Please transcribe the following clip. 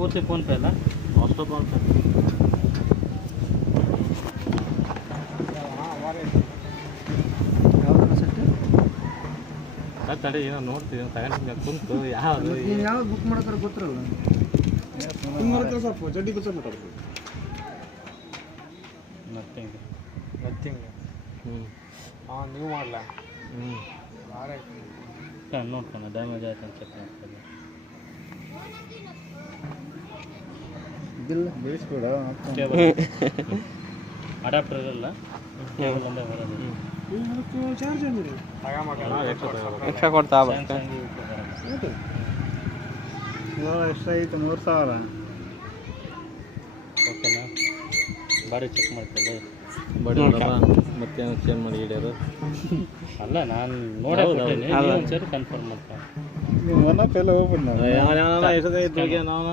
ಪೂರ್ತಿ ಫೋನ್ಪೇ ಅಲ್ಲ ಅಷ್ಟು ಫೋನ್ಪೇ ತಡಿ ಏನೋ ನೋಡ್ತೀವಿ ತಗೊಂಡು ಕುಂತು ಯಾವುದು ಯಾವ್ದು ಬುಕ್ ಮಾಡೋಕ್ರೆ ಗೊತ್ತಿರಲ್ಲ ಸ್ವಲ್ಪ ಜಡ್ಡಿ ಬಸ್ ಮಾತಾಡ್ತೀವಿ ನಥಿಂಗ್ ಹಾಂ ನೀವು ಮಾಡಲ ನೋಡ್ಕೊಂಡು ಡ್ಯಾಮೇಜ್ ಆಯ್ತು ಅಂತ ಚೆಕ್ ಮಾಡ್ತೀನಿ ಇದಿಲ್ಲ ಬೇಯಿಸ್ಬೇಡ ಅಡಾಪ್ಟರ್ ಇರಲ್ಲ ಕೇಬಲ್ ಒಂದೇ ಬರೋದು ಚಾರ್ಜ್ ಅಂದ್ರೆ ಎಕ್ಸ್ಟ್ರಾ ಕೊಡ್ತಾ ಸ್ಯಾಮ್ಸಂಗ್ ಎಕ್ಸ್ಟ್ರಾ ಐತೆ 3000 ಓಕೆನಾ ಬಾಡಿ ಚೆಕ್ ಮಾಡ್ತೇವೆ ಬಡಿ ಮತ್ತೇನು ಚೇಂಜ್ ಮಾಡಿ ಹಿಡಿಯೋದು ಅಲ್ಲ ನಾನು ನೋಡೇ ಒಂದ್ಸರಿ ಕನ್ಫರ್ಮ್ ಮಾಡ್ತೀನಿ ನೀವು ಒನ್ ಅಪ್ ಎಲ್ಲ ಹೋಗ್ಬಿಟ್ಟು ಯಾವ ಎಷ್ಟೊತ್ತಾಗಿತ್ತು ನಾವು